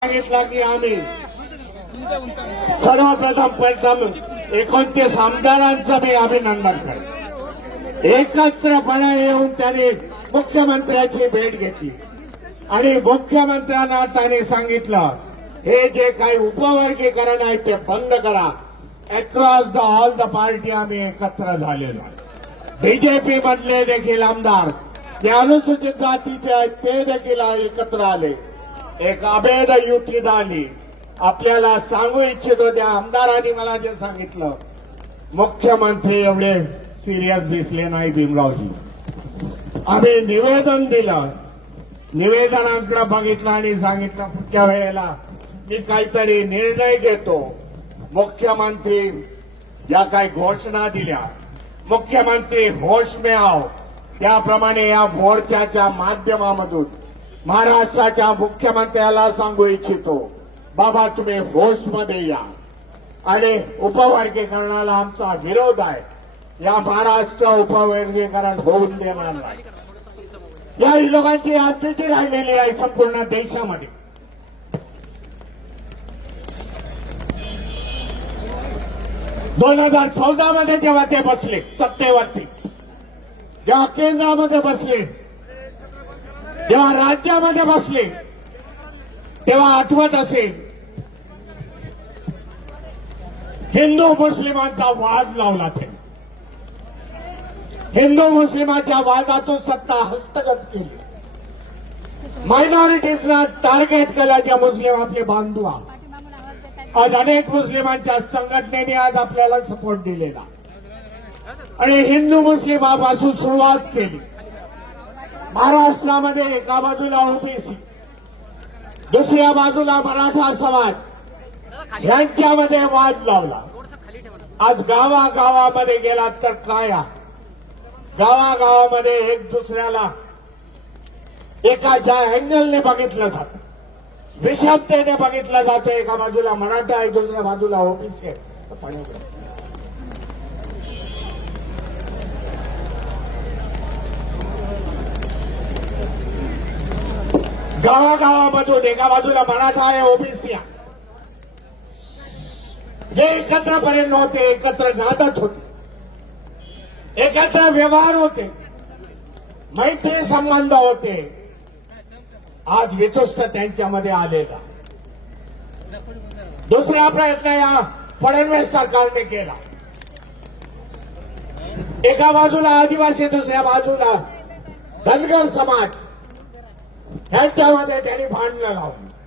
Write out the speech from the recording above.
सांगितलं की आम्ही सर्वप्रथम 29 आमदारांचं मी अभिनंदन करेन। एकत्रपणे येऊन त्यांनी मुख्यमंत्र्यांची भेट घेतली आणि मुख्यमंत्र्यांना त्यांनी सांगितलं हे जे काही उपवर्गीकरण आहे ते बंद करा। अक्रॉस ऑल द पार्टी आम्ही एकत्र झालेलो आहे। बीजेपी मधले देखील आमदार जे अनुसूचित जातीचे आहेत ते देखील एकत्र आले, एक अभेद युती झाली। आपल्याला सांगू इच्छितो त्या आमदारांनी मला जे सांगितलं, मुख्यमंत्री एवढे सिरियस दिसले नाही भीमरावजी। आम्ही निवेदन दिलं, निवेदनाकडे बघितलं आणि सांगितलं पुढच्या वेळेला मी काहीतरी निर्णय घेतो। मुख्यमंत्री ज्या काही घोषणा दिल्या, मुख्यमंत्री होश में आओ, त्याप्रमाणे या मोर्चाच्या माध्यमामधून महाराष्ट्राच्या मुख्यमंत्र्याला सांगू इच्छितो, बाबा तुम्ही होशमध्ये या आणि उपवर्गीकरणाला आमचा विरोध आहे। या महाराष्ट्र उपवर्गीकरण होऊन देणार नाही। या लोकांची आस्थिती राहिलेली आहे संपूर्ण देशामध्ये। दोन 2014 मध्ये जेव्हा ते बसले सत्तेवरती, जेव्हा केंद्रामध्ये बसले, जेव्हा राज्यामध्ये बसले, तेव्हा आठवत असेल हिंदू मुस्लिमांचा वाद लावला ते। हिंदू मुस्लिमांच्या वादातून सत्ता हस्तगत केली। मायनॉरिटीजना टार्गेट केला, ज्या मुस्लिम आपले बांधव आहेत। आज अनेक मुस्लिमांच्या संघटनेने आज आपल्याला सपोर्ट दिलेला आणि हिंदू मुस्लिमापासून सुरुवात केली। महाराष्ट्रामध्ये एका बाजूला ओबीसी, दुसऱ्या बाजूला मराठा समाज यांच्यामध्ये वाद लावला। आज गावागावामध्ये गेलात तर काय आहे, गावागावामध्ये एक दुसऱ्याला एकाच्या अँगलने बघितलं जातं, विषमतेने बघितलं जातं। एका बाजूला मराठा आहे, दुसऱ्या बाजूला ओबीसी आहे। गावागावामधून एका बाजूला मराठा आहे, ओबीसी आहे, जे एकत्रपणे नव्हते, एकत्र नांदत होते, एकत्र व्यवहार होते, मैत्री संबंध होते, आज विध्वस्त त्यांच्यामध्ये आलेला। दुसरा प्रयत्न या फडणवीस सरकारने केला। एका बाजूला आदिवासी, दुसऱ्या बाजूला धनगर समाज, ह्यांच्यामध्ये त्यांनी भांडणं लावली।